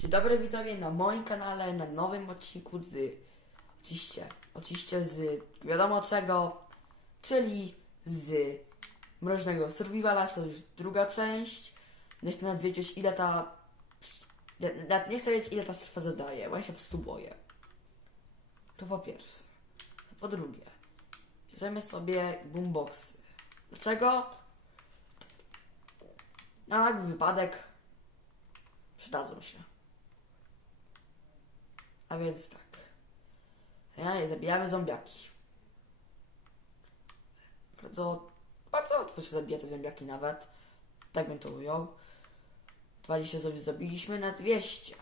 Dzień dobry widzowie na moim kanale, na nowym odcinku z oczywiście, oczywiście z wiadomo czego, czyli z Mroźnego Survivala, to już druga część. Nie chcę nawet wiedzieć ile ta, nie chcę wiedzieć ile ta strefa zadaje, bo ja się po prostu boję. To po pierwsze. Po drugie, bierzemy sobie boomboxy. Dlaczego? Na nagły wypadek przydadzą się. A więc tak. Ja, zabijamy zombiaki. Bardzo, bardzo łatwo się zabija te zombiaki nawet. Tak bym to ujął. 20 zombie zabiliśmy na 200.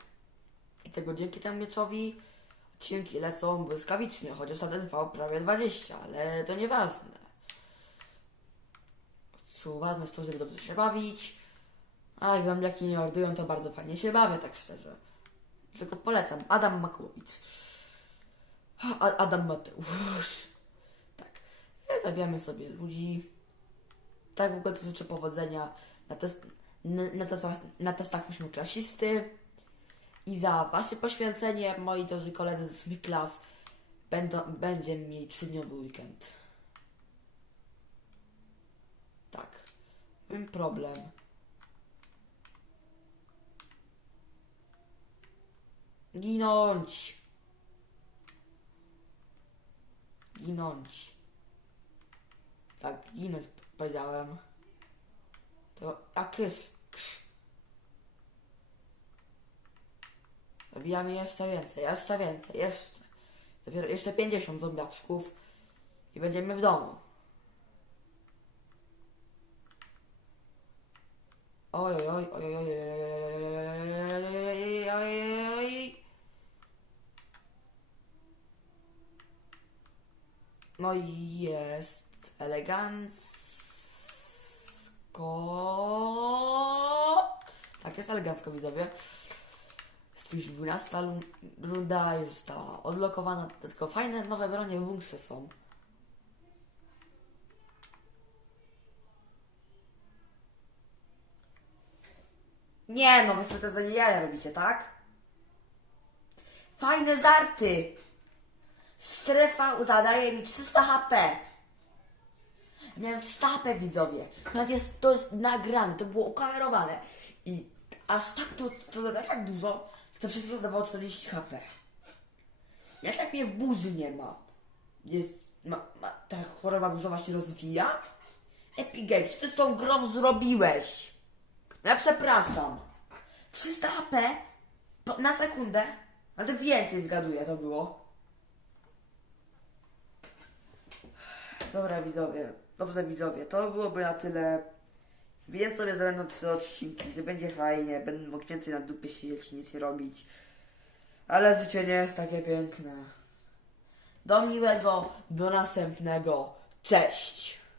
I tego dzięki temu mieczowi odcinki lecą błyskawicznie, chociaż ten trwał prawie 20, ale to nieważne. Co ważne jest to, żeby dobrze się bawić. A jak zombiaki nie ordują, to bardzo fajnie się bawię, tak szczerze. Tylko polecam. Adam Makłowicz. Adam Mateusz. Tak. Zabijamy sobie ludzi. Tak w ogóle to życzę powodzenia na, test, na, na, testach, na testach ósmoklasisty. I za wasze poświęcenie, moi drodzy koledzy z ósmych klas, będą, będzie mieli trzydniowy weekend. Tak. Mam problem. Ginąć. Ginąć. Tak, ginąć powiedziałem. To jak jest? Zabijamy jeszcze więcej, jeszcze więcej, jeszcze. Dopiero jeszcze 50 zombiaczków i będziemy w domu. Oj, oj, oj, oj, oj, oj, oj, oj, oj. No i jest elegancko. Tak, jest elegancko, widzowie. Jest już 12 lu- runda, już została odlokowana, tylko fajne nowe bronie w bunkrze są. Nie no, wy sobie to za jaja robicie, tak? Fajne żarty! Strefa zadaje mi 300 HP. Miałem 300 HP widzowie. To jest, to jest nagrane, to było okamerowane. I aż tak to, to zadaje tak dużo, że to wszystko zdawało 40 HP. Jak tak mnie w burzy nie ma? Jest, ma, ma, ta choroba burzowa się rozwija? Epic Games, ty z tą grą zrobiłeś? Ja przepraszam. 300 HP na sekundę, ale więcej zgaduję to było. Dobra widzowie, dobrze widzowie, to byłoby na tyle. Więc sobie, że będą trzy odcinki, że będzie fajnie, będę mógł więcej na dupie siedzieć nic nie robić. Ale życie nie jest takie piękne. Do miłego, do następnego. Cześć!